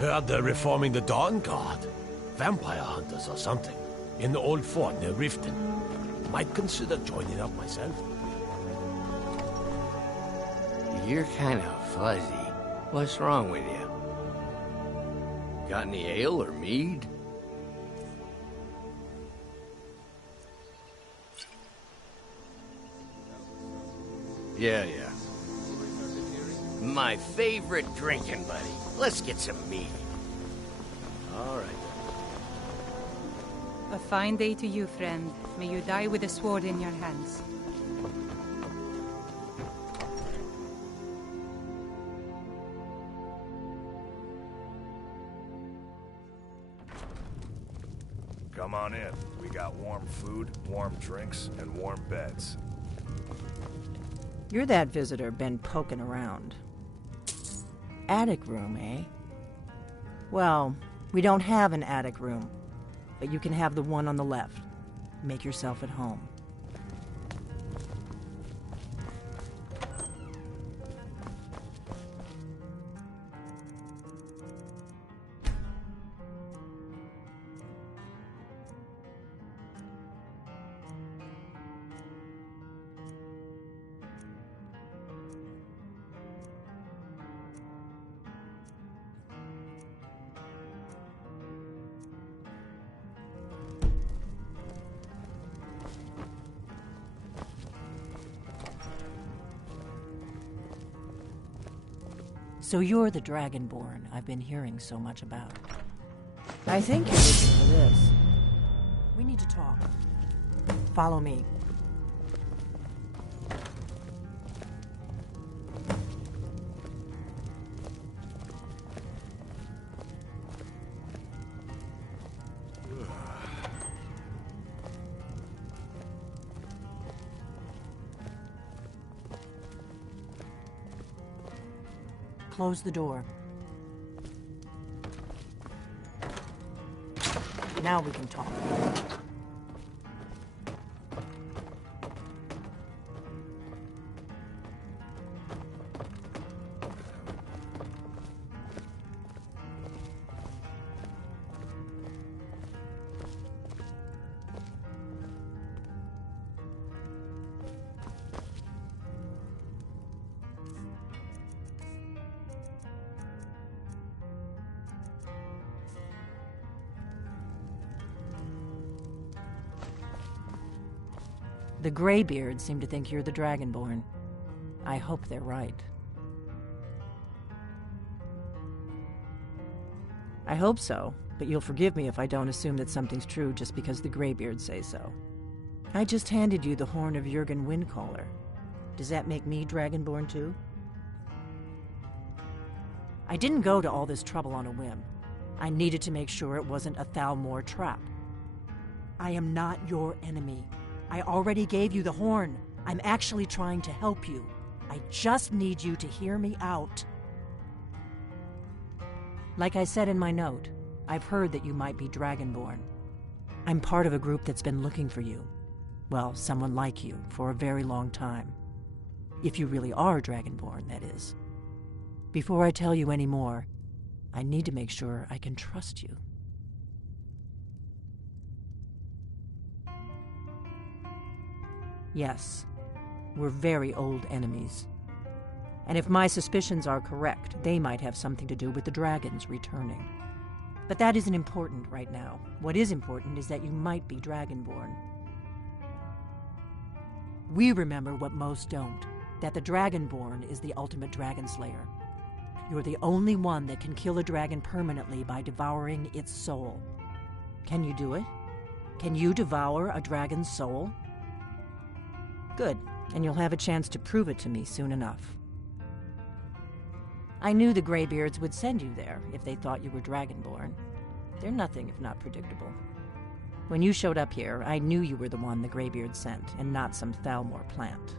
Heard they're reforming the Dawn Guard. Vampire hunters or something. In the old fort near Riften. Might consider joining up myself. You're kind of fuzzy. What's wrong with you? Got any ale or mead? Yeah. My favorite drinking buddy. Let's get some mead. All right. A fine day to you, friend. May you die with a sword in your hands. Come on in. We got warm food, warm drinks, and warm beds. You're that visitor been poking around. Attic room, eh? Well, we don't have an attic room, but you can have the one on the left. Make yourself at home. So you're the Dragonborn I've been hearing so much about. I think you're looking for this. We need to talk. Follow me. Close the door. Now we can talk. The Greybeards seem to think you're the Dragonborn. I hope they're right. I hope so, but you'll forgive me if I don't assume that something's true just because the Greybeards say so. I just handed you the horn of Jurgen Windcaller. Does that make me Dragonborn too? I didn't go to all this trouble on a whim. I needed to make sure it wasn't a Thalmor trap. I am not your enemy. I already gave you the horn. I'm actually trying to help you. I just need you to hear me out. Like I said in my note, I've heard that you might be Dragonborn. I'm part of a group that's been looking for you. Well, someone like you, for a very long time. If you really are Dragonborn, that is. Before I tell you any more, I need to make sure I can trust you. Yes, we're very old enemies. And if my suspicions are correct, they might have something to do with the dragons returning. But that isn't important right now. What is important is that you might be Dragonborn. We remember what most don't, that the Dragonborn is the ultimate dragon slayer. You're the only one that can kill a dragon permanently by devouring its soul. Can you do it? Can you devour a dragon's soul? Good, and you'll have a chance to prove it to me soon enough. I knew the Greybeards would send you there if they thought you were Dragonborn. They're nothing if not predictable. When you showed up here, I knew you were the one the Greybeards sent, and not some Thalmor plant.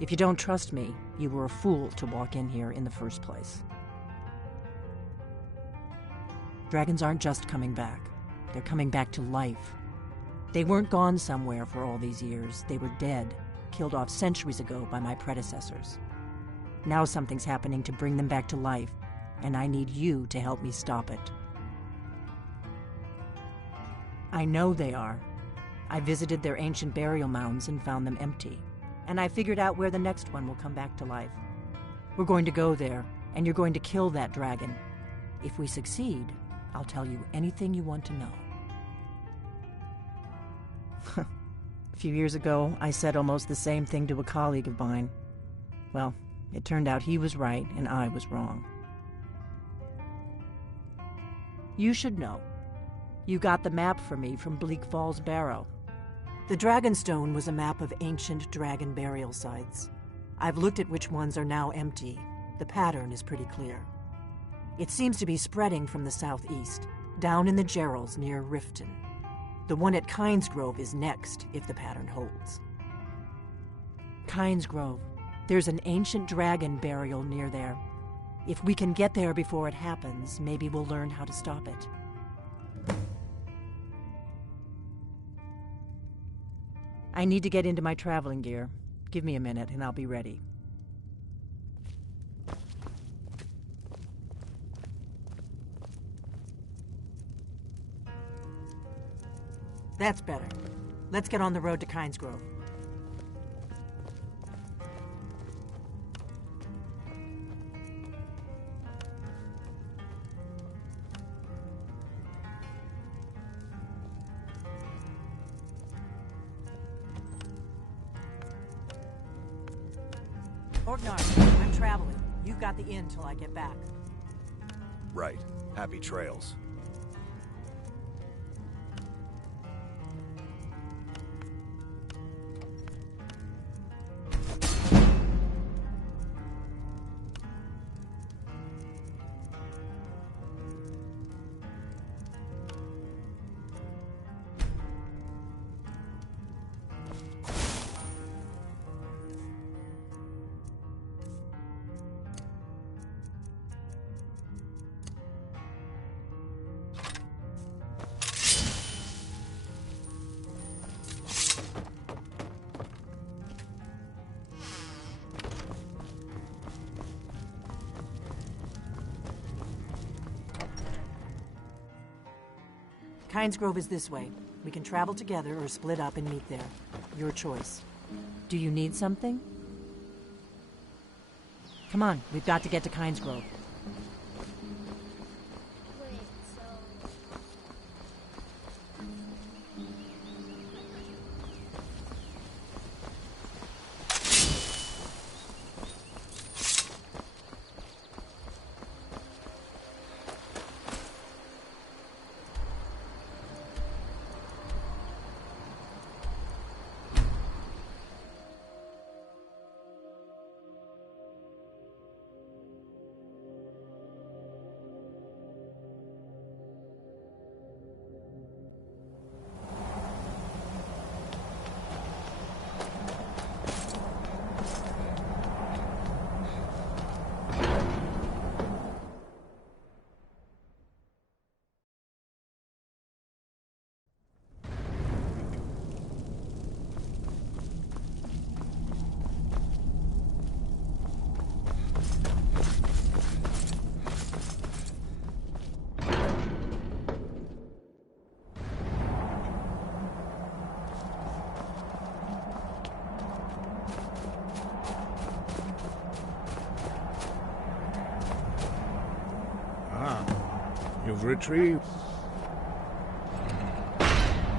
If you don't trust me, you were a fool to walk in here in the first place. Dragons aren't just coming back. They're coming back to life. They weren't gone somewhere for all these years. They were dead, killed off centuries ago by my predecessors. Now something's happening to bring them back to life, and I need you to help me stop it. I know they are. I visited their ancient burial mounds and found them empty, and I figured out where the next one will come back to life. We're going to go there, and you're going to kill that dragon. If we succeed, I'll tell you anything you want to know. A few years ago, I said almost the same thing to a colleague of mine. Well, it turned out he was right and I was wrong. You should know. You got the map for me from Bleak Falls Barrow. The Dragonstone was a map of ancient dragon burial sites. I've looked at which ones are now empty. The pattern is pretty clear. It seems to be spreading from the southeast, down in the Gerals near Riften. The one at Kynesgrove is next, if the pattern holds. Kynesgrove. There's an ancient dragon burial near there. If we can get there before it happens, maybe we'll learn how to stop it. I need to get into my traveling gear. Give me a minute and I'll be ready. That's better. Let's get on the road to Kynesgrove. Orgnar, I'm traveling. You've got the inn till I get back. Right. Happy trails. Kynesgrove is this way. We can travel together or split up and meet there. Your choice. Do you need something? Come on, we've got to get to Kynesgrove. You've retrieved.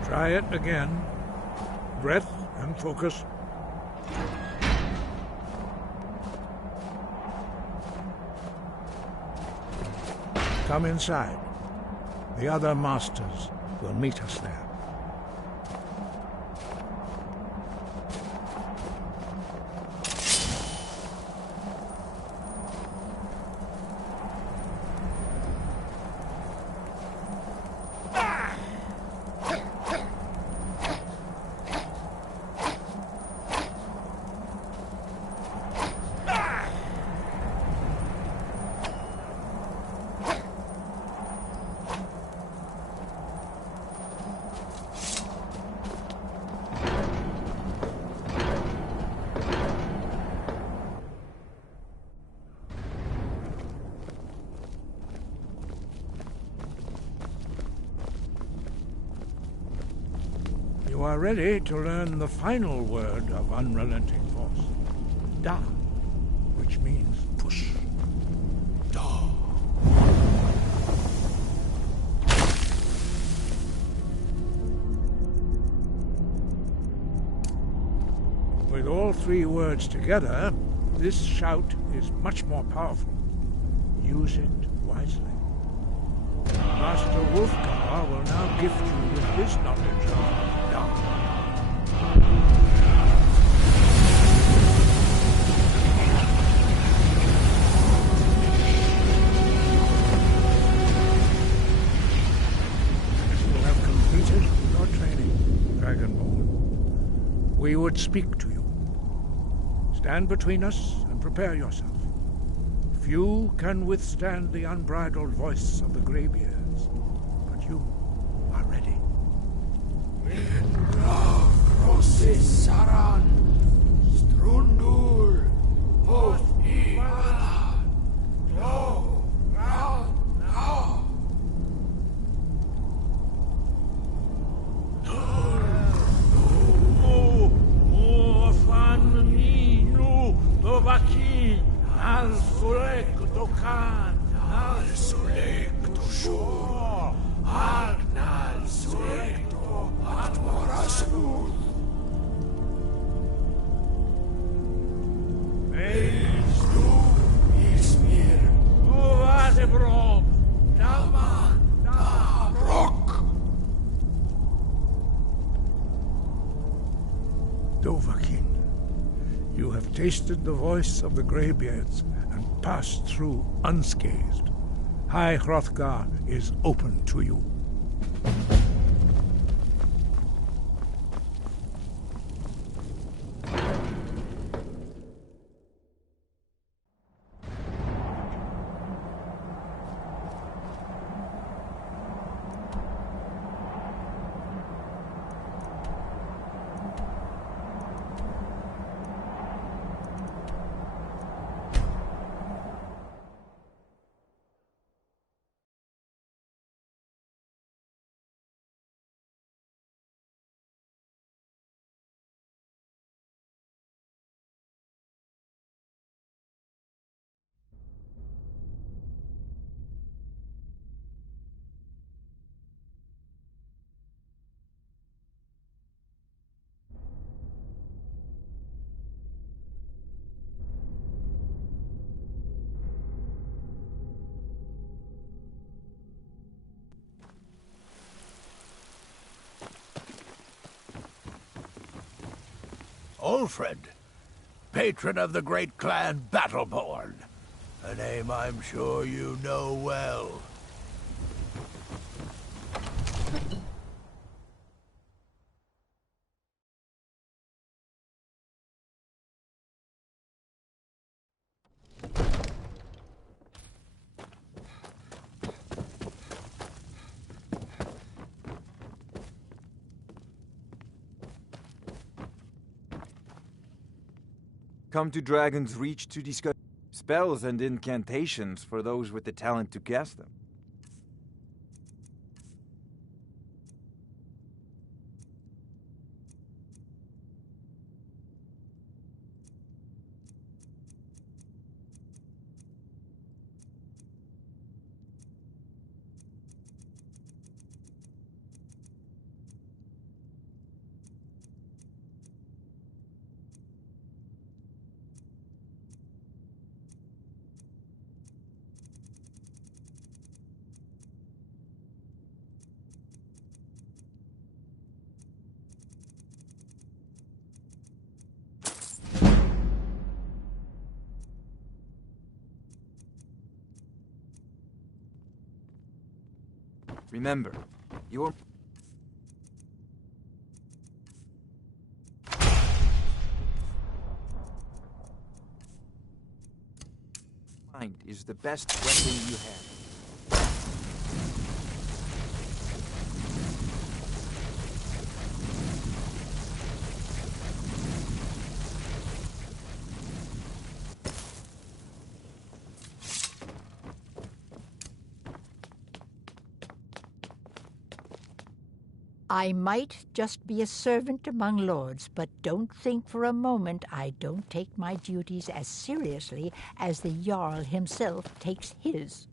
Try it again. Breath and focus. Come inside. The other masters will meet us there. You are ready to learn the final word of unrelenting force. Da, which means push. Da. With all three words together, this shout is much more powerful. Use it wisely. Master Wolfgar will now gift you with his knowledge of Da. Your training, Dragonborn. We would speak to you. Stand between us and prepare yourself. Few can withstand the unbridled voice of the Greybeards, but you are ready. Dovahkiin, you have tasted the voice of the Greybeards and passed through unscathed. High Hrothgar is open to you. Ulfred, patron of the great clan Battleborn. A name I'm sure you know well. Come to Dragon's Reach to discuss spells and incantations for those with the talent to cast them. Remember, your mind is the best weapon you have. I might just be a servant among lords, but don't think for a moment I don't take my duties as seriously as the Jarl himself takes his.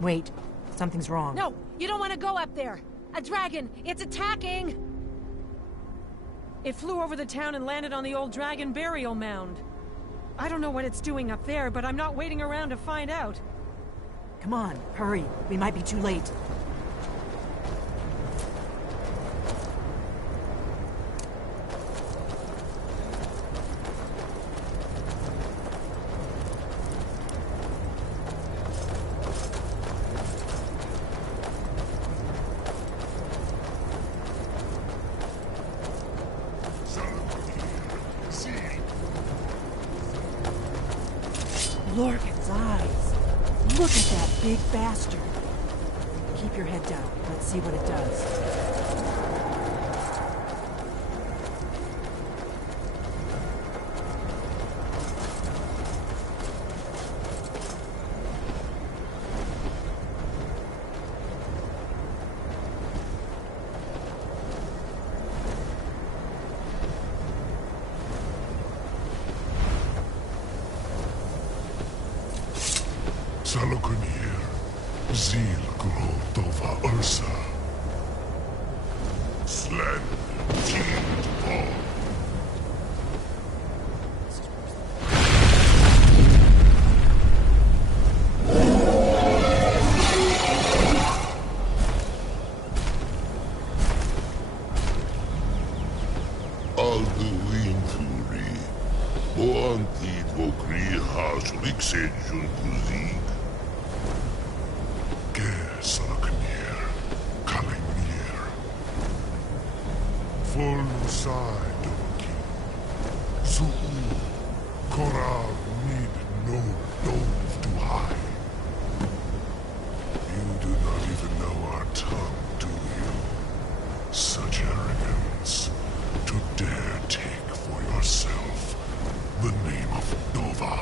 Wait, something's wrong. No, you don't want to go up there. A dragon, it's attacking! It flew over the town and landed on the old dragon burial mound. I don't know what it's doing up there, but I'm not waiting around to find out. Come on, hurry. We might be too late. Lorcan's eyes. Look at that big bastard. Keep your head down. Let's see what it does. Salokunir, Zil Grotova Ursa. Slen, Tind Paul. Alduin Turi, Boantid Vokri Hasulik Sejun Kuzik. Salaknir, Kalimnir. Full side donkey. Zuu, Koral need no dove to hide. You do not even know our tongue, do you? Such arrogance to dare take for yourself the name of Dova.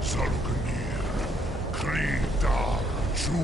Salaknir, Kridar. Sure.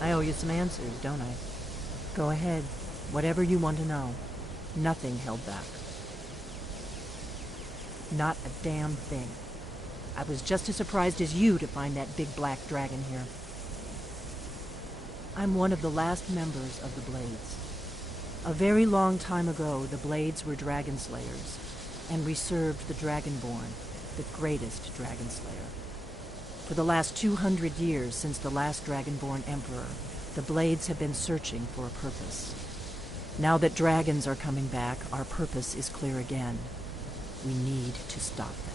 I owe you some answers, don't I? Go ahead. Whatever you want to know. Nothing held back. Not a damn thing. I was just as surprised as you to find that big black dragon here. I'm one of the last members of the Blades. A very long time ago, the Blades were dragon slayers, and we served the Dragonborn, the greatest dragon slayer. For the last 200 years since the last Dragonborn Emperor, the Blades have been searching for a purpose. Now that dragons are coming back, our purpose is clear again. We need to stop them.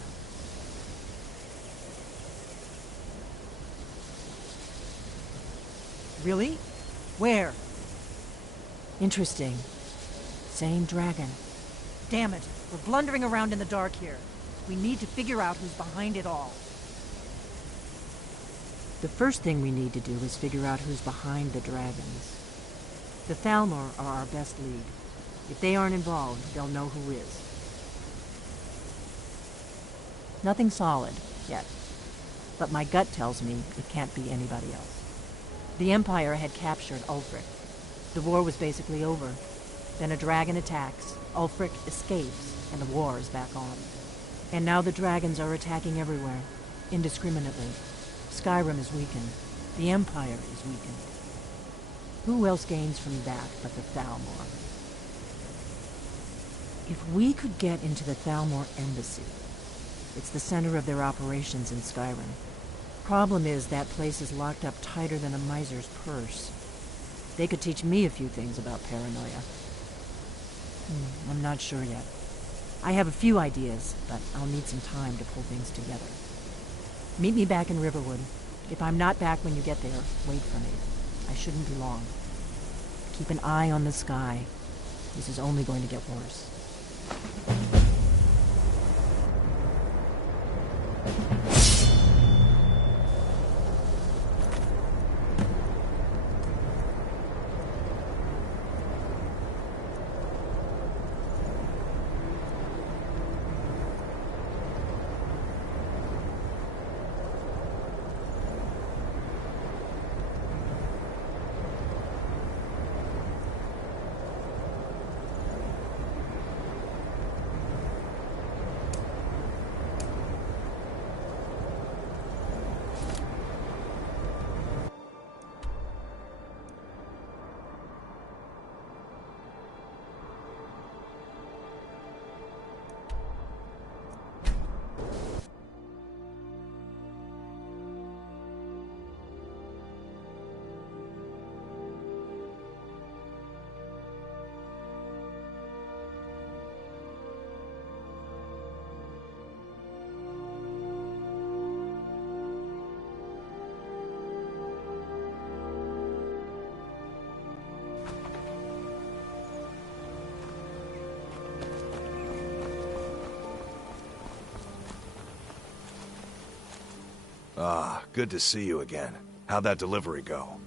Really? Where? Interesting. Same dragon. Damn it. We're blundering around in the dark here. We need to figure out who's behind it all. The first thing we need to do is figure out who's behind the dragons. The Thalmor are our best lead. If they aren't involved, they'll know who is. Nothing solid, yet. But my gut tells me it can't be anybody else. The Empire had captured Ulfric. The war was basically over. Then a dragon attacks, Ulfric escapes, and the war is back on. And now the dragons are attacking everywhere, indiscriminately. Skyrim is weakened. The Empire is weakened. Who else gains from that but the Thalmor? If we could get into the Thalmor embassy, it's the center of their operations in Skyrim. Problem is, that place is locked up tighter than a miser's purse. They could teach me a few things about paranoia. I'm not sure yet. I have a few ideas, but I'll need some time to pull things together. Meet me back in Riverwood. If I'm not back when you get there, wait for me. I shouldn't be long. Keep an eye on the sky. This is only going to get worse. Ah, good to see you again. How'd that delivery go?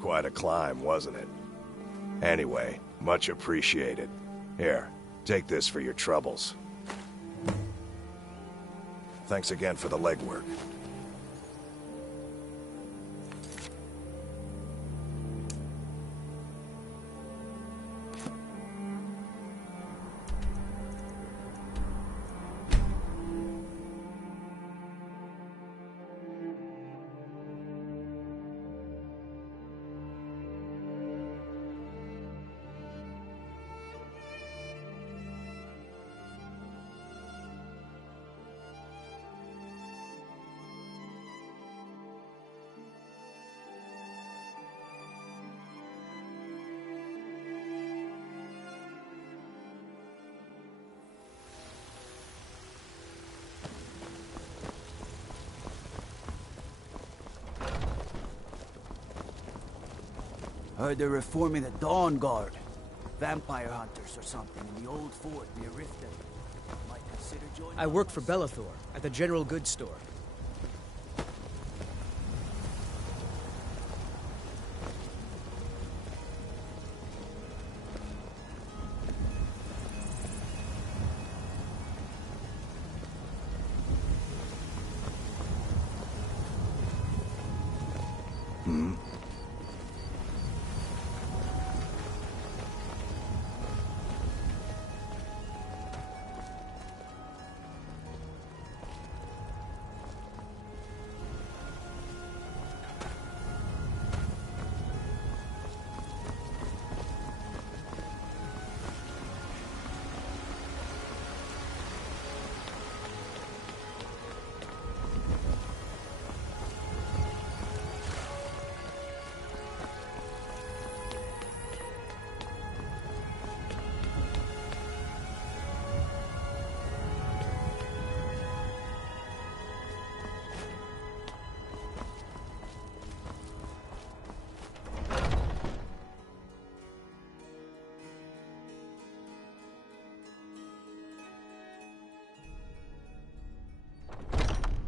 Quite a climb, wasn't it? Anyway, much appreciated. Here, take this for your troubles. Thanks again for the legwork. Heard they're reforming the Dawn Guard. Vampire hunters or something in the old fort near Riften. Might consider joining. I work for Bellathor at the General Goods Store.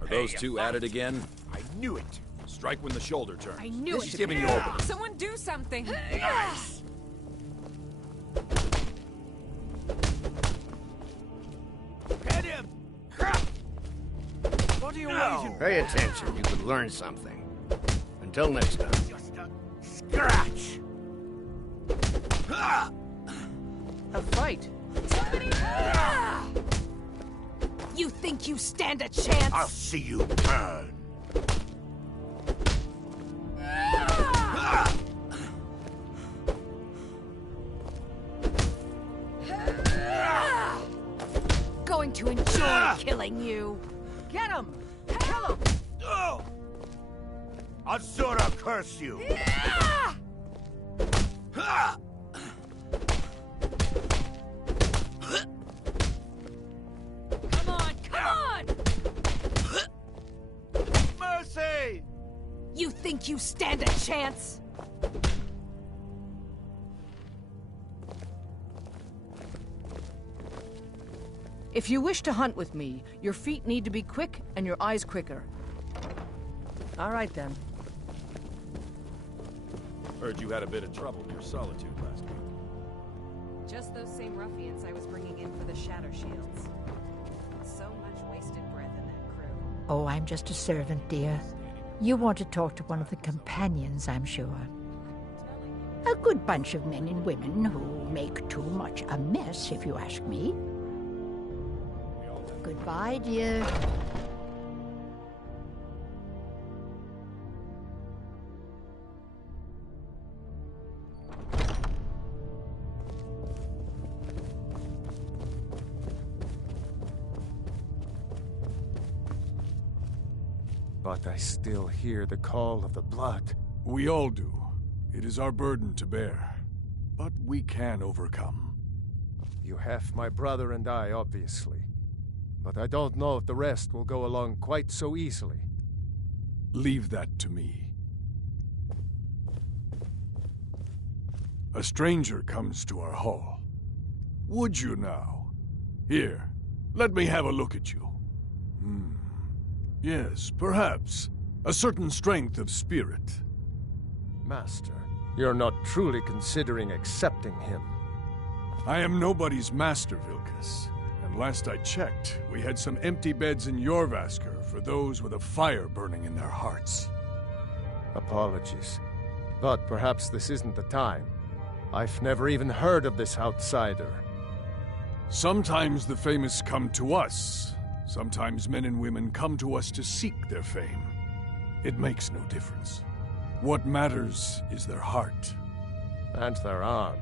Are those two at it again? I knew it. Strike when the shoulder turns. I knew She's it. giving you over. Someone do something. Nice. Hit him. What are you waiting? Pay attention, you could learn something. Until next time. Just a scratch. A fight. You think you stand a chance? I'll see you burn. Going to enjoy killing you. Get him! Kill him! Oh! Azura curse you! Come on, come on! Mercy! You think you stand a chance? If you wish to hunt with me, your feet need to be quick and your eyes quicker. All right, then. Heard you had a bit of trouble in your solitude last week. Just those same ruffians I was bringing in for the Shatter Shields. So much wasted breath in that crew. Oh, I'm just a servant, dear. You want to talk to one of the companions, I'm sure. A good bunch of men and women who make too much a mess, if you ask me. Goodbye, dear. But I still hear the call of the blood. We all do. It is our burden to bear. But we can overcome. You have my brother and I, obviously. But I don't know if the rest will go along quite so easily. Leave that to me. A stranger comes to our hall. Would you now? Here, let me have a look at you. Yes, perhaps. A certain strength of spirit. Master, you're not truly considering accepting him. I am nobody's master, Vilkas. And last I checked, we had some empty beds in Jorvaskr for those with a fire burning in their hearts. Apologies. But perhaps this isn't the time. I've never even heard of this outsider. Sometimes the famous come to us. Sometimes men and women come to us to seek their fame. It makes no difference. What matters is their heart. And their arm.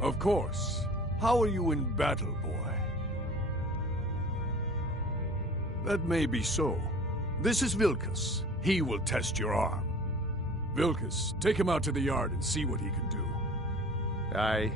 Of course. How are you in battle, boy? That may be so. This is Vilkas. He will test your arm. Vilkas, take him out to the yard and see what he can do. Aye.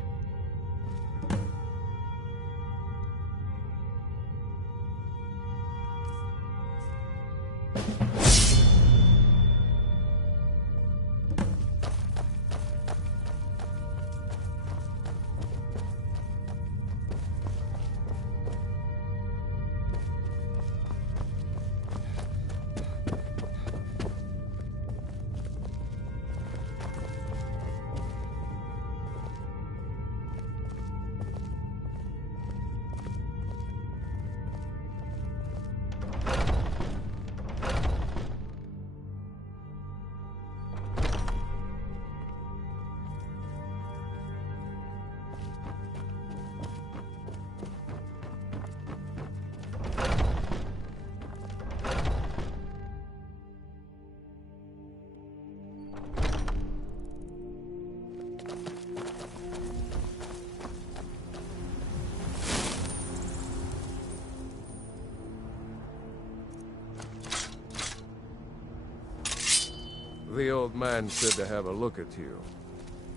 The old man said to have a look at you.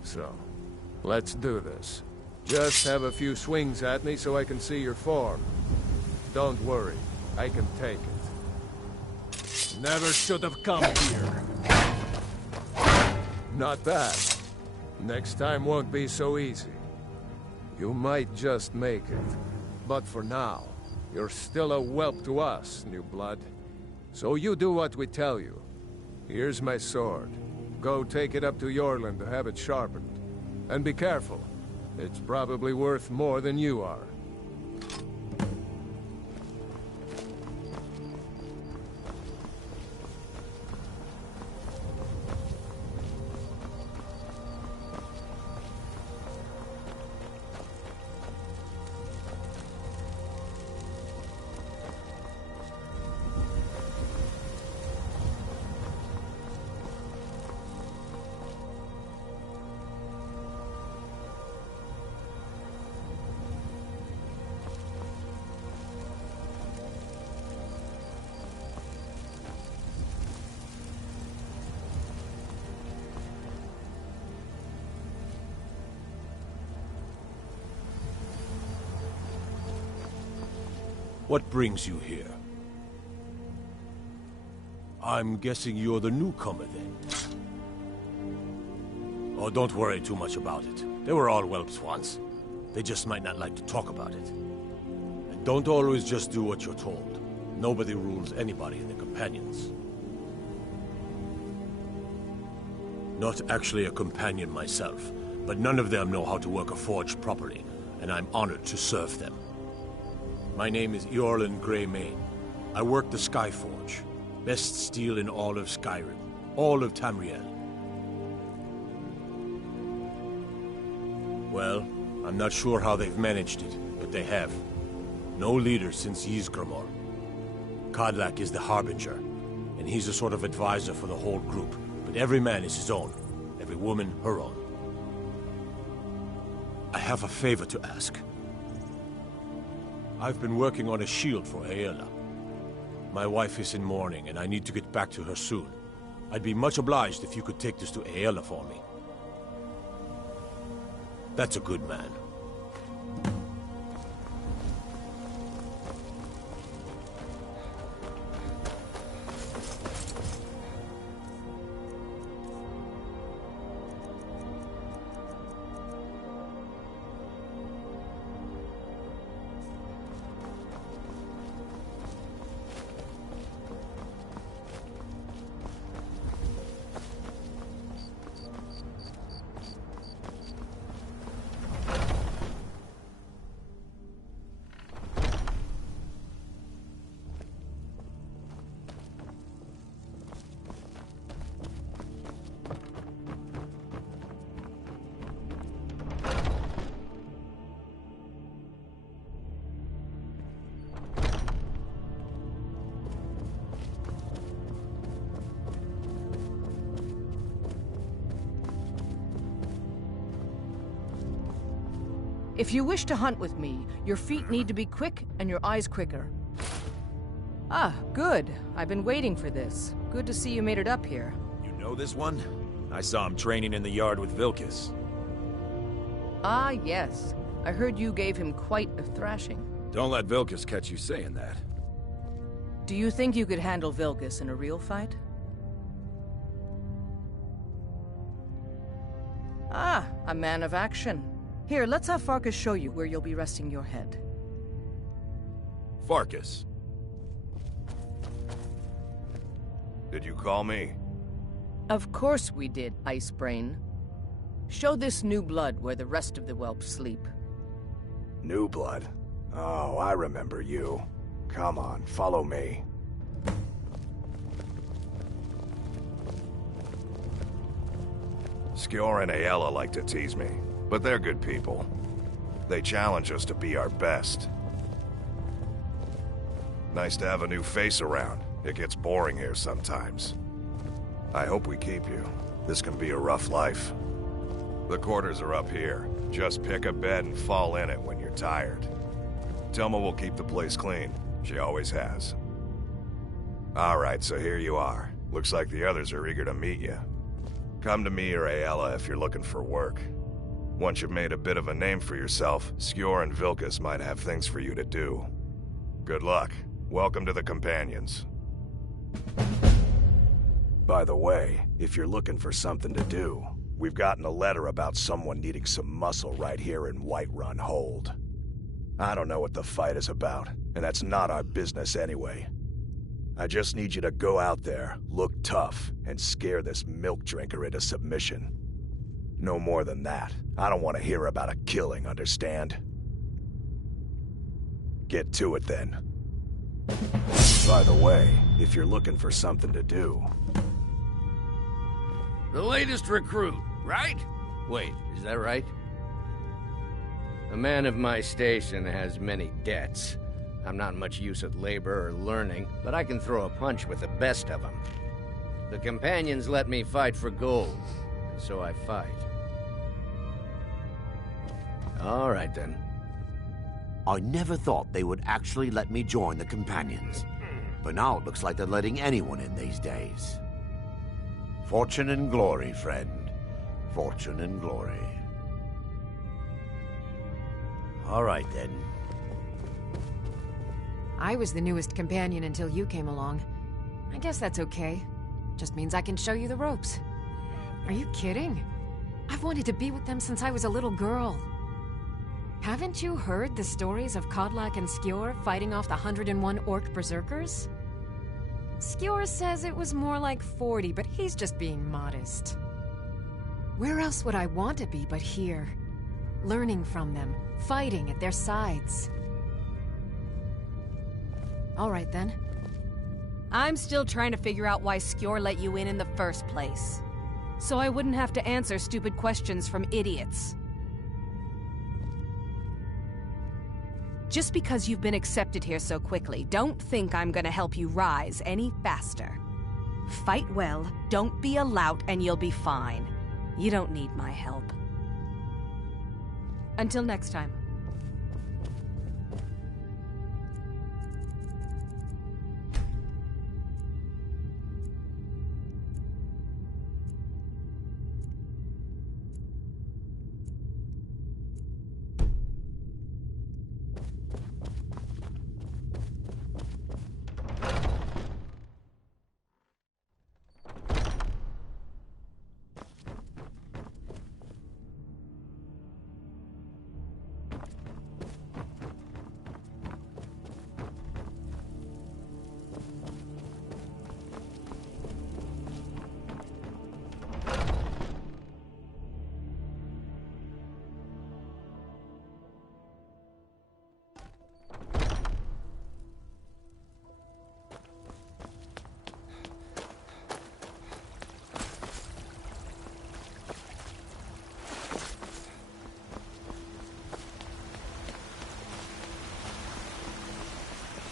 So, let's do this. Just have a few swings at me so I can see your form. Don't worry, I can take it. Never should have come here. Not bad. Next time won't be so easy. You might just make it. But for now, you're still a whelp to us, new blood. So you do what we tell you. Here's my sword. Go take it up to Yorland to have it sharpened. And be careful. It's probably worth more than you are. What brings you here? I'm guessing you're the newcomer, then. Oh, don't worry too much about it. They were all whelps once. They just might not like to talk about it. And don't always just do what you're told. Nobody rules anybody in the companions. Not actually a companion myself, but none of them know how to work a forge properly, and I'm honored to serve them. My name is Eorlund Greymane. I work the Skyforge. Best steel in all of Skyrim. All of Tamriel. Well, I'm not sure how they've managed it, but they have. No leader since Ysgramor. Kodlak is the Harbinger, and he's a sort of advisor for the whole group, but every man is his own. Every woman, her own. I have a favor to ask. I've been working on a shield for Aela. My wife is in mourning, and I need to get back to her soon. I'd be much obliged if you could take this to Aela for me. That's a good man. If you wish to hunt with me, your feet need to be quick and your eyes quicker. Ah, good. I've been waiting for this. Good to see you made it up here. You know this one? I saw him training in the yard with Vilkas. Ah, yes. I heard you gave him quite a thrashing. Don't let Vilkas catch you saying that. Do you think you could handle Vilkas in a real fight? Ah, a man of action. Here, let's have Farkas show you where you'll be resting your head. Farkas. Did you call me? Of course we did, Icebrain. Show this new blood where the rest of the whelps sleep. New blood? Oh, I remember you. Come on, follow me. Skjor and Aela like to tease me, but they're good people. They challenge us to be our best. Nice to have a new face around. It gets boring here sometimes. I hope we keep you. This can be a rough life. The quarters are up here. Just pick a bed and fall in it when you're tired. Telma will keep the place clean. She always has. All right, so here you are. Looks like the others are eager to meet you. Come to me or Ayala if you're looking for work. Once you've made a bit of a name for yourself, Skjor and Vilkas might have things for you to do. Good luck. Welcome to the Companions. By the way, if you're looking for something to do, we've gotten a letter about someone needing some muscle right here in Whiterun Hold. I don't know what the fight is about, and that's not our business anyway. I just need you to go out there, look tough, and scare this milk drinker into submission. No more than that. I don't want to hear about a killing, understand? Get to it then. By the way, if you're looking for something to do... The latest recruit, right? Wait, is that right? A man of my station has many debts. I'm not much use at labor or learning, but I can throw a punch with the best of them. The Companions let me fight for gold, and so I fight. All right, then. I never thought they would actually let me join the Companions. But now it looks like they're letting anyone in these days. Fortune and glory, friend. Fortune and glory. All right, then. I was the newest companion until you came along. I guess that's okay. Just means I can show you the ropes. Are you kidding? I've wanted to be with them since I was a little girl. Haven't you heard the stories of Kodlak and Skjor fighting off the 101 orc berserkers? Skjor says it was more like 40, but he's just being modest. Where else would I want to be but here? Learning from them, fighting at their sides. All right, then. I'm still trying to figure out why Skjor let you in the first place. So I wouldn't have to answer stupid questions from idiots. Just because you've been accepted here so quickly, don't think I'm gonna help you rise any faster. Fight well, don't be a lout, and you'll be fine. You don't need my help. Until next time.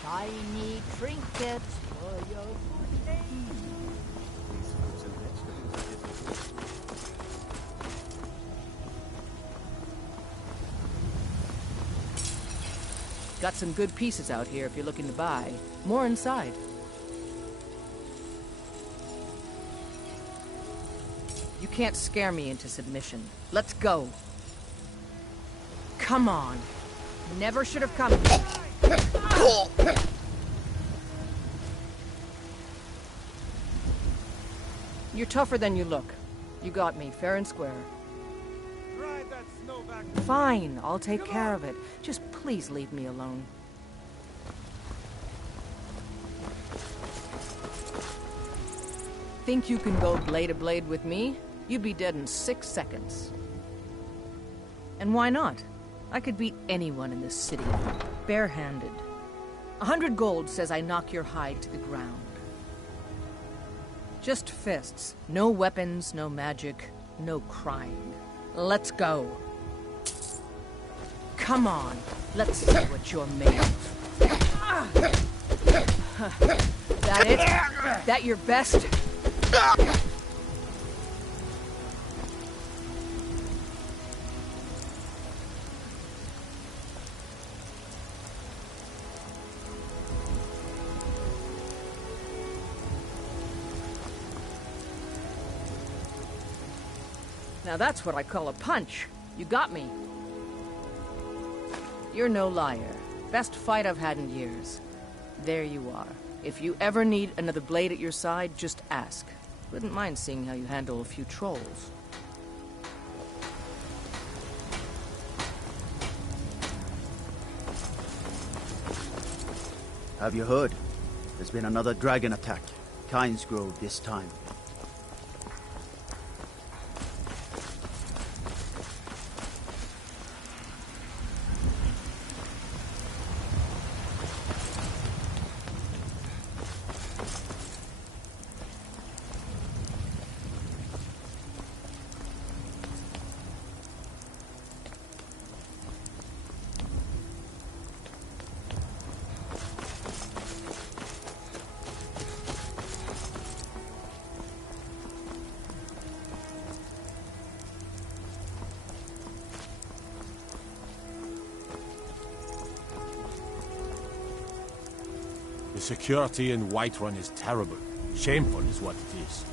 Shiny trinkets for your good name. These fruits and vegetables are difficult. Got some good pieces out here if you're looking to buy. More inside. You can't scare me into submission. Let's go. Come on. Never should have come. You're tougher than you look. You got me, fair and square. Fine, I'll take care of it. Just please leave me alone. Think you can go blade to blade with me? You'd be dead in 6 seconds. And why not? I could beat anyone in this city, barehanded. 100 gold says I knock your hide to the ground. Just fists. No weapons, no magic, no crying. Let's go. Come on, let's see what you're made of. That it? That your best? Now that's what I call a punch. You got me. You're no liar. Best fight I've had in years. There you are. If you ever need another blade at your side, just ask. Wouldn't mind seeing how you handle a few trolls. Have you heard? There's been another dragon attack. Kynes Grove this time. The security in Whiterun is terrible. Shameful is what it is.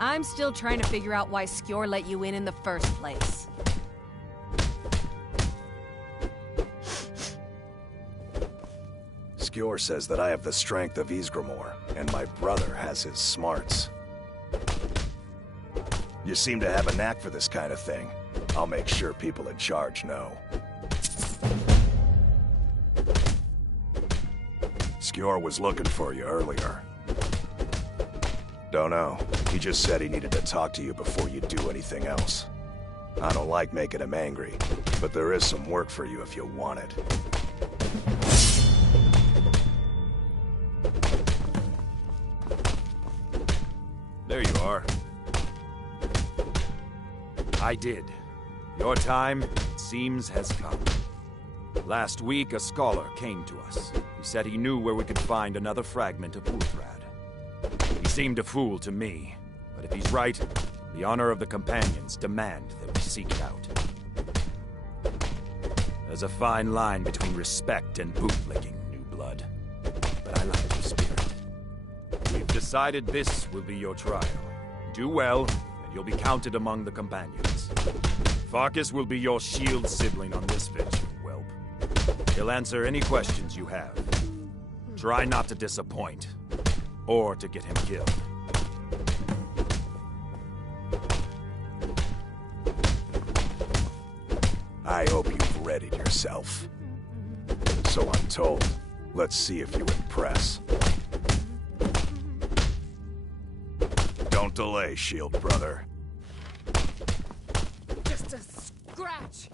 I'm still trying to figure out why Skjor let you in the first place. Skjor says that I have the strength of Ysgramor, and my brother has his smarts. You seem to have a knack for this kind of thing. I'll make sure people in charge know. Skjor was looking for you earlier. Don't know. He just said he needed to talk to you before you do anything else. I don't like making him angry, but there is some work for you if you want it. There you are. I did. Your time, it seems, has come. Last week, a scholar came to us. He said he knew where we could find another fragment of Ulthrad. He seemed a fool to me, but if he's right, the honor of the Companions demand that we seek it out. There's a fine line between respect and bootlicking, new blood. But I like your spirit. We've decided this will be your trial. Do well, and you'll be counted among the Companions. Farkas will be your shield sibling on this venture, whelp. He'll answer any questions you have. Try not to disappoint, or to get him killed. I hope you've readied yourself. So I'm told. Let's see if you impress. Don't delay, Shield brother. Just a scratch.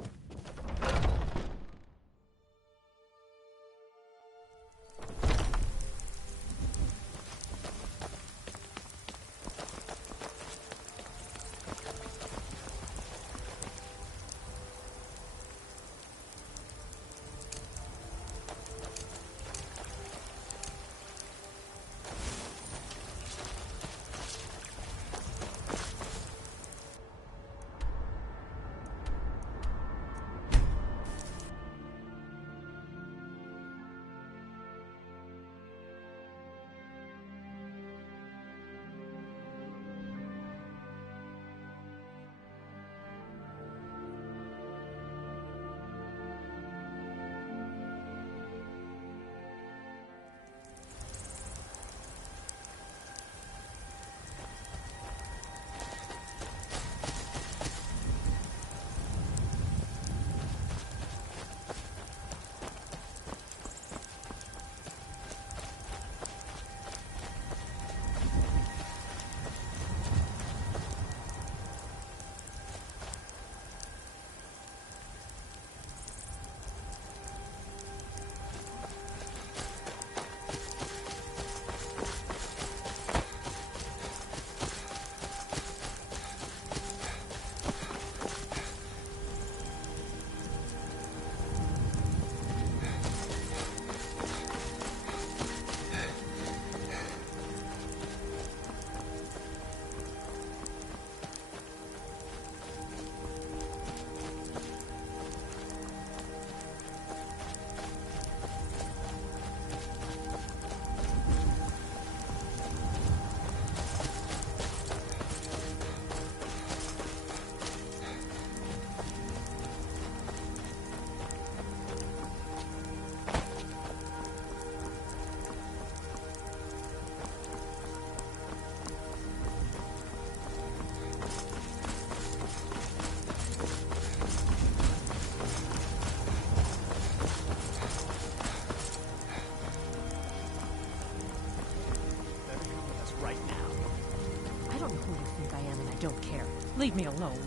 Leave me alone.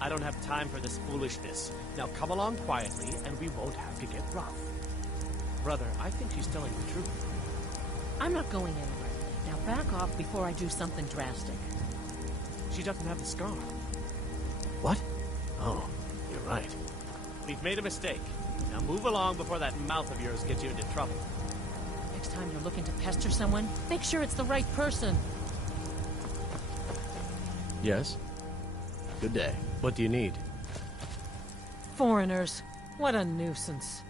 I don't have time for this foolishness. Now come along quietly, and we won't have to get rough. Brother, I think she's telling the truth. I'm not going anywhere. Now back off before I do something drastic. She doesn't have the scar. What? Oh, you're right. We've made a mistake. Now move along before that mouth of yours gets you into trouble. Next time you're looking to pester someone, make sure it's the right person. Yes? Good day. What do you need? Foreigners. What a nuisance.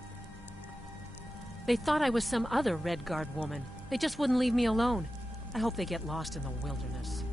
They thought I was some other Red Guard woman. They just wouldn't leave me alone. I hope they get lost in the wilderness.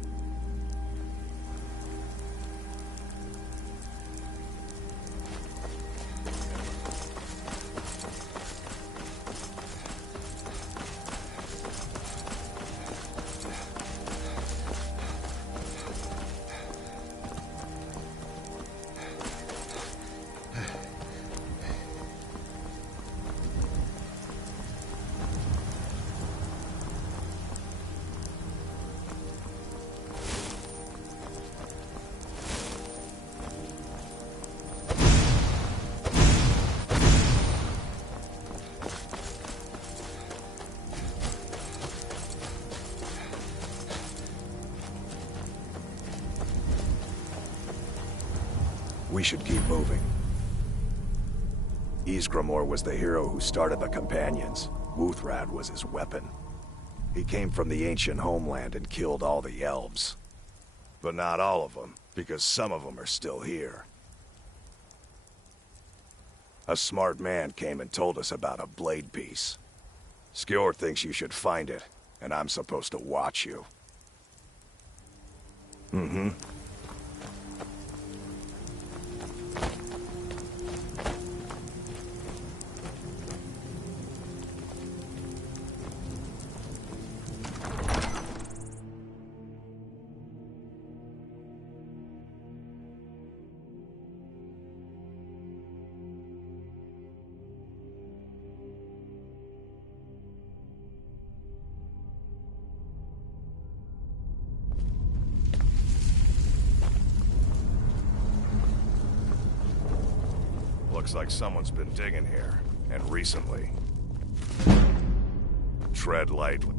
We should keep moving. Ysgramor was the hero who started the Companions. Wuthrad was his weapon. He came from the ancient homeland and killed all the elves. But not all of them, because some of them are still here. A smart man came and told us about a blade piece. Skjor thinks you should find it, and I'm supposed to watch you. Mm-hmm. Looks like someone's been digging here, and recently. Tread lightly.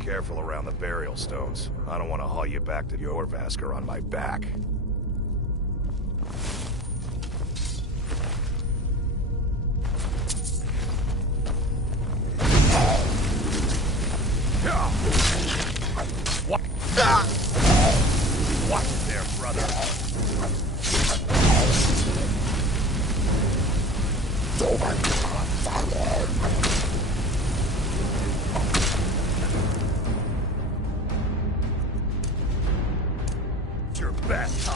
Careful around the burial stones. I don't want to haul you back to Jorvaskr on my back. What? What there, brother? Your best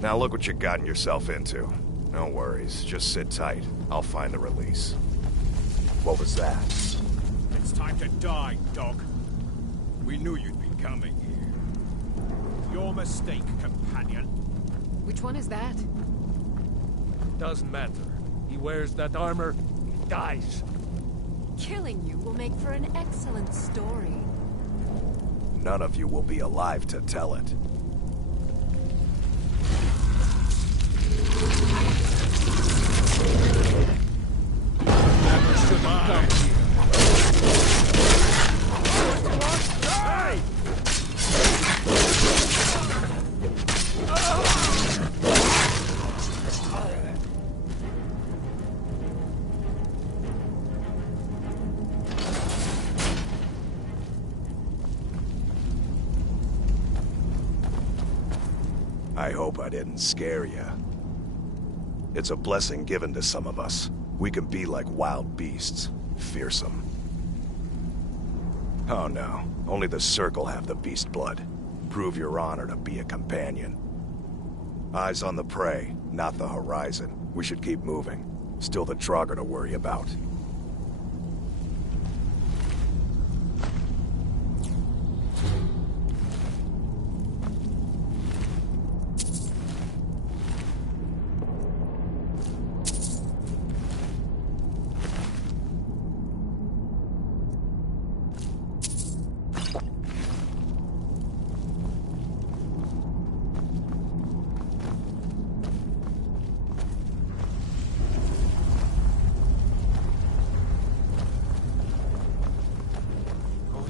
Now look what you've gotten yourself into. No worries, just sit tight. I'll find the release. What was that? It's time to die, dog. We knew you'd be coming here. Your mistake, companion. Which one is that? Doesn't matter. He wears that armor, he dies. Killing you will make for an excellent story. None of you will be alive to tell it. Never should have come here. Hey! I hope I didn't scare you. It's a blessing given to some of us. We can be like wild beasts, fearsome. Oh no, only the Circle have the beast blood. Prove your honor to be a companion. Eyes on the prey, not the horizon. We should keep moving. Still the Draugr to worry about.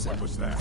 What was that?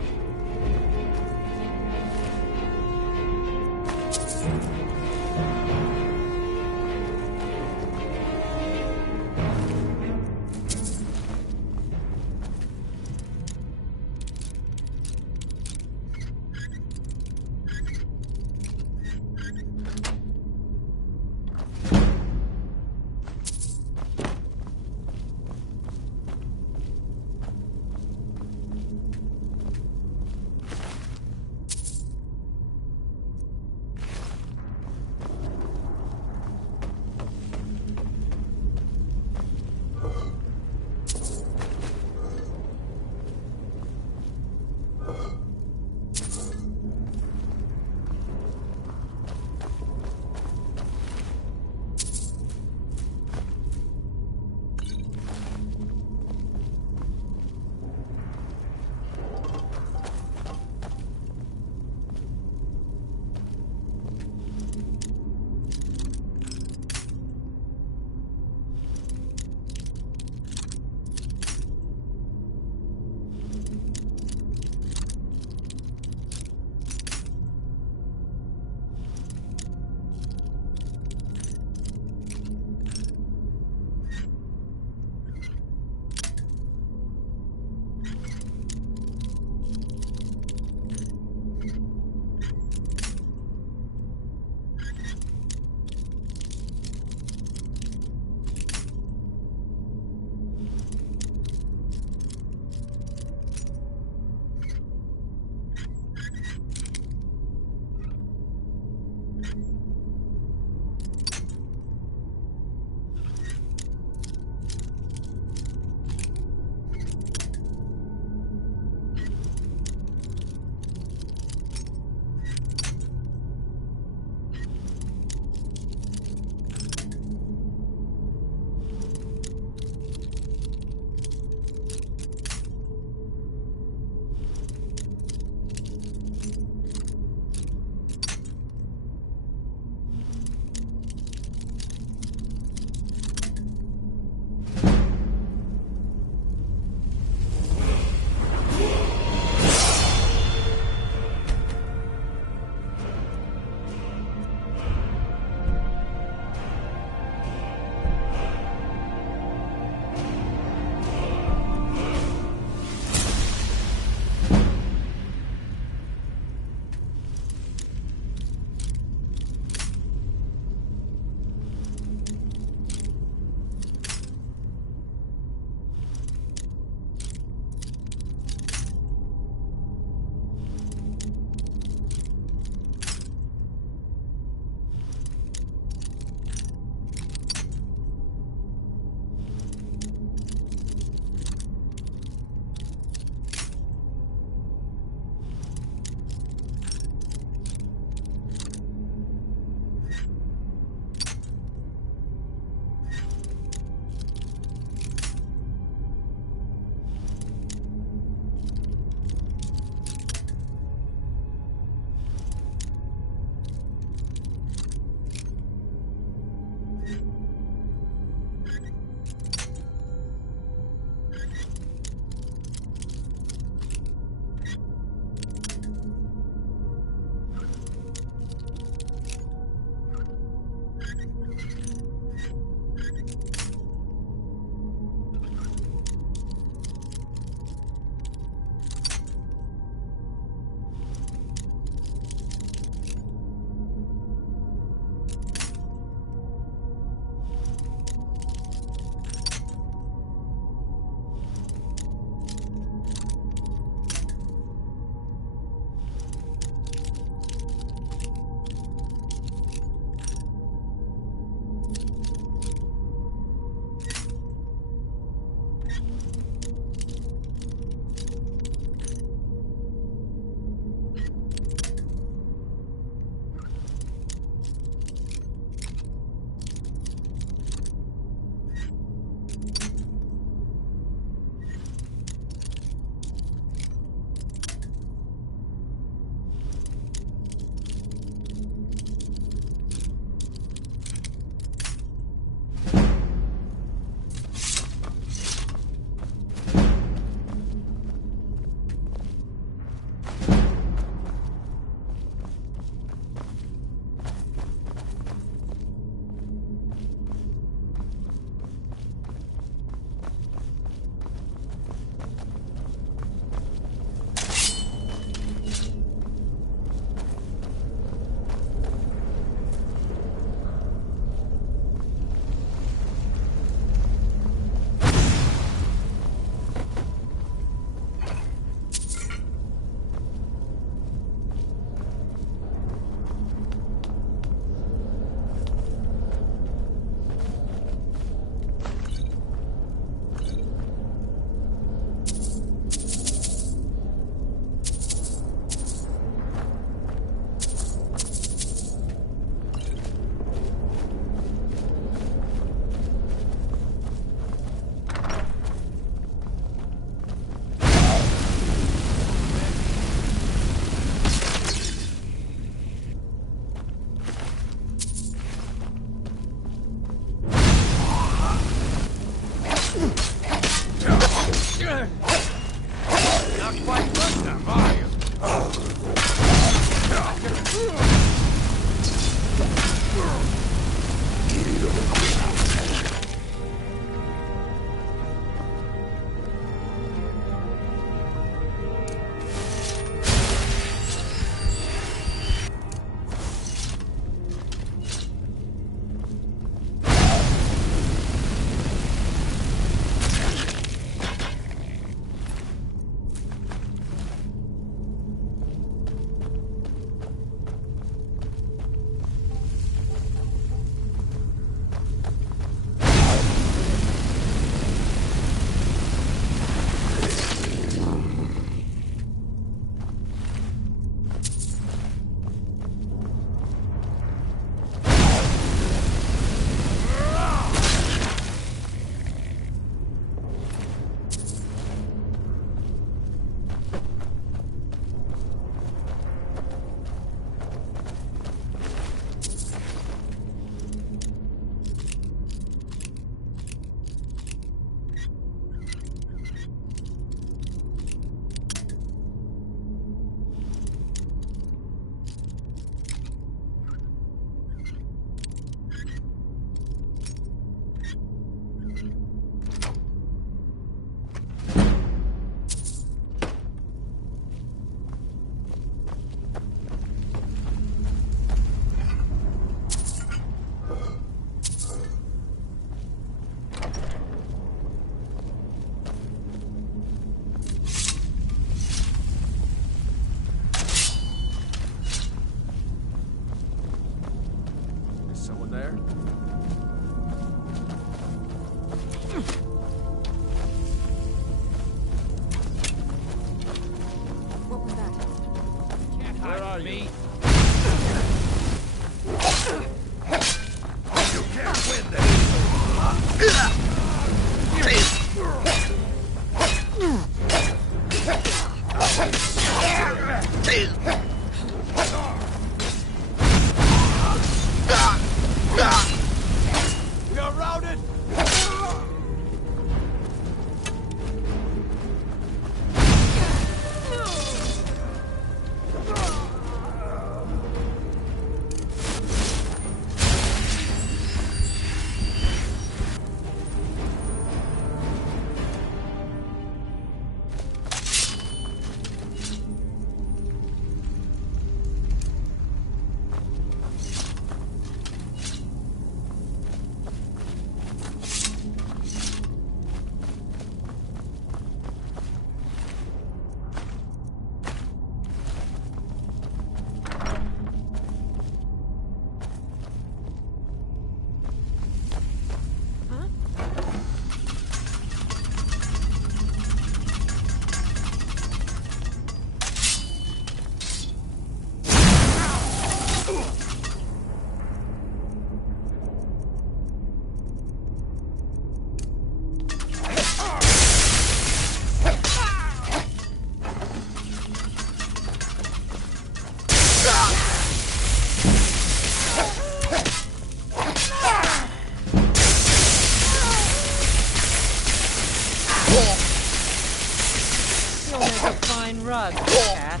rug, cat.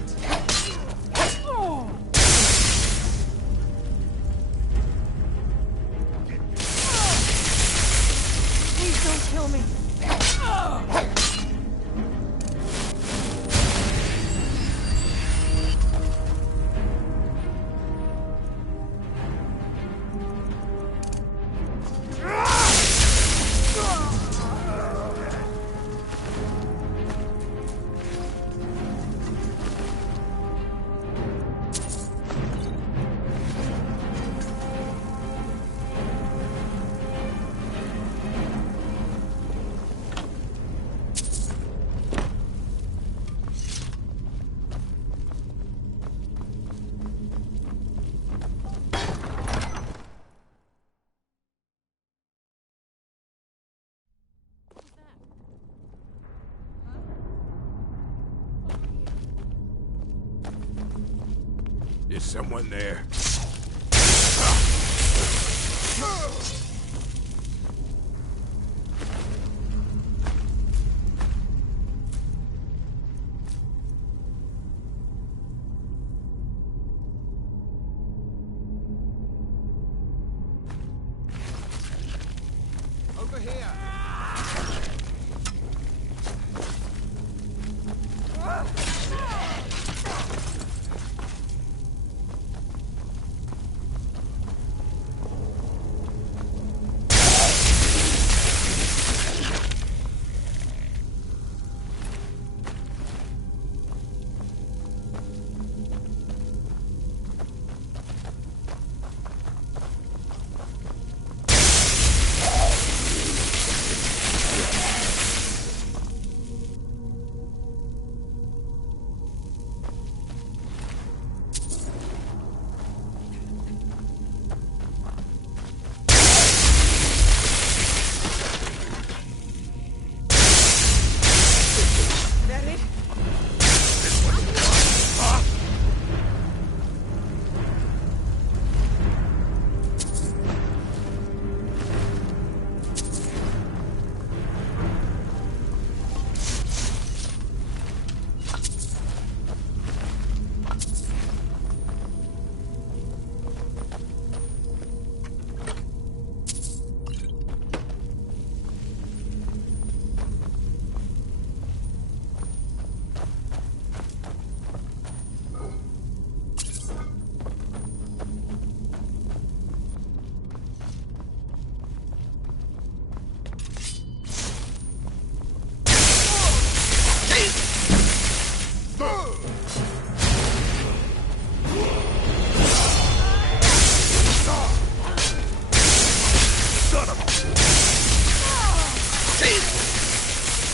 Please don't kill me. Is someone there? Over here!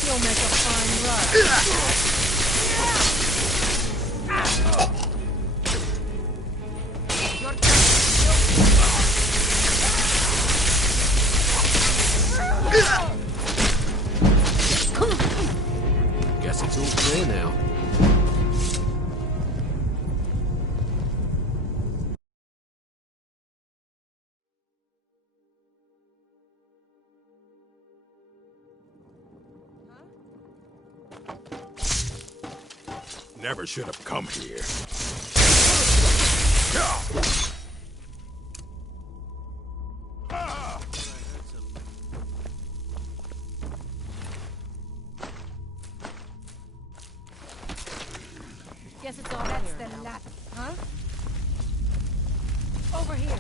You'll make a fine Guess it's all clear now. Never should have come here. Guess it's all that's the lot. Huh? Over here.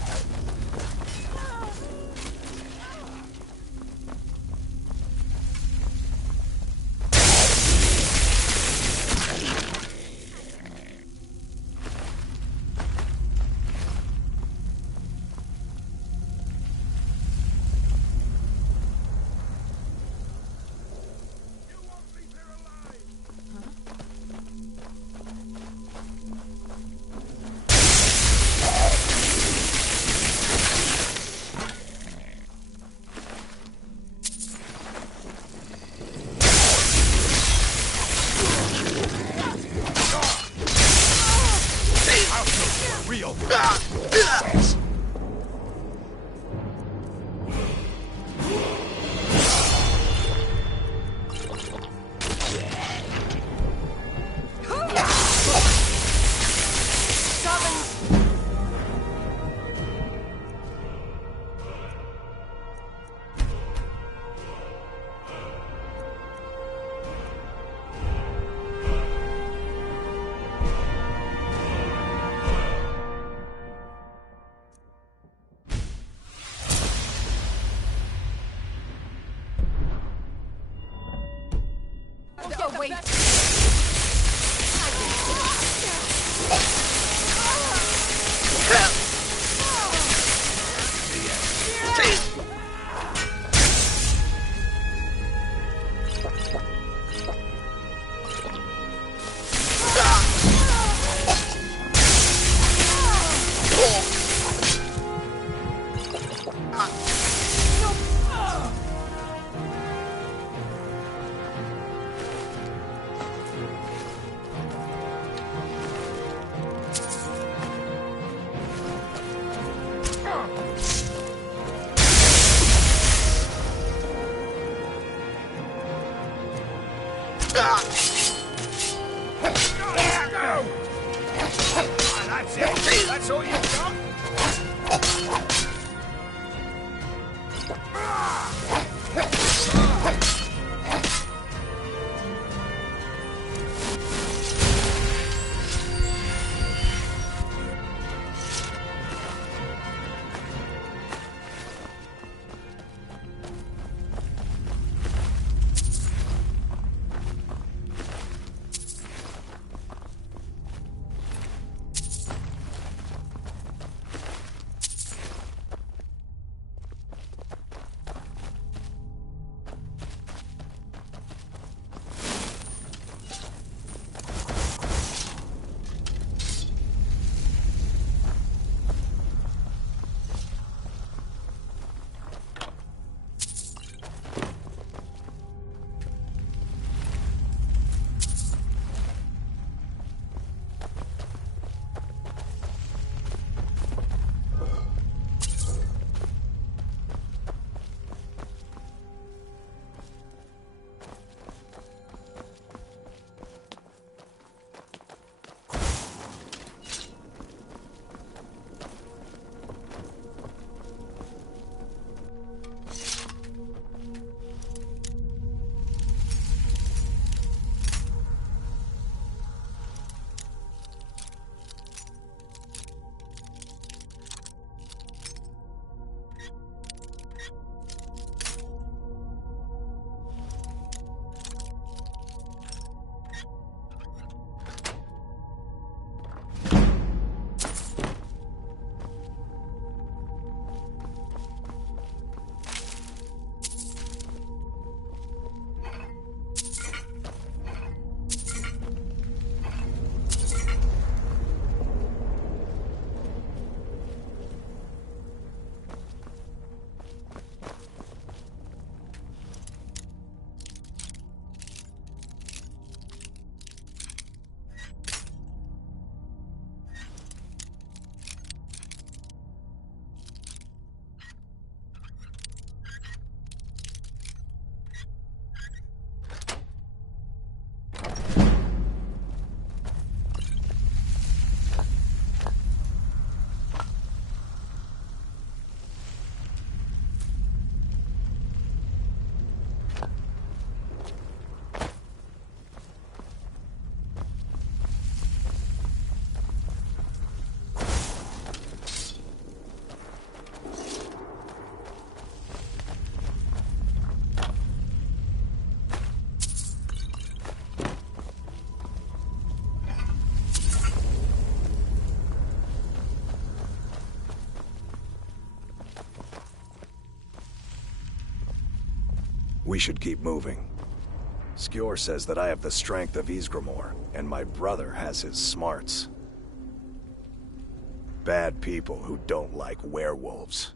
Wait. That's all you got? We should keep moving. Skjor says that I have the strength of Ysgramor, and my brother has his smarts. Bad people who don't like werewolves.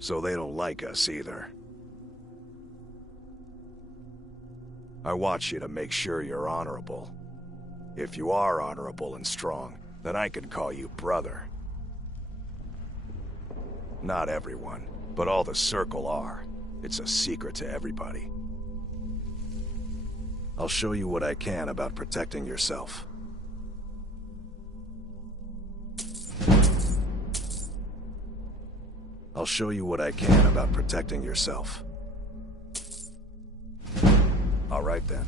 So they don't like us either. I want you to make sure you're honorable. If you are honorable and strong, then I can call you brother. Not everyone, but all the Circle are. It's a secret to everybody. I'll show you what I can about protecting yourself. I'll show you what I can about protecting yourself. All right then.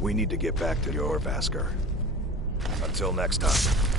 We need to get back to your Vasker. Until next time.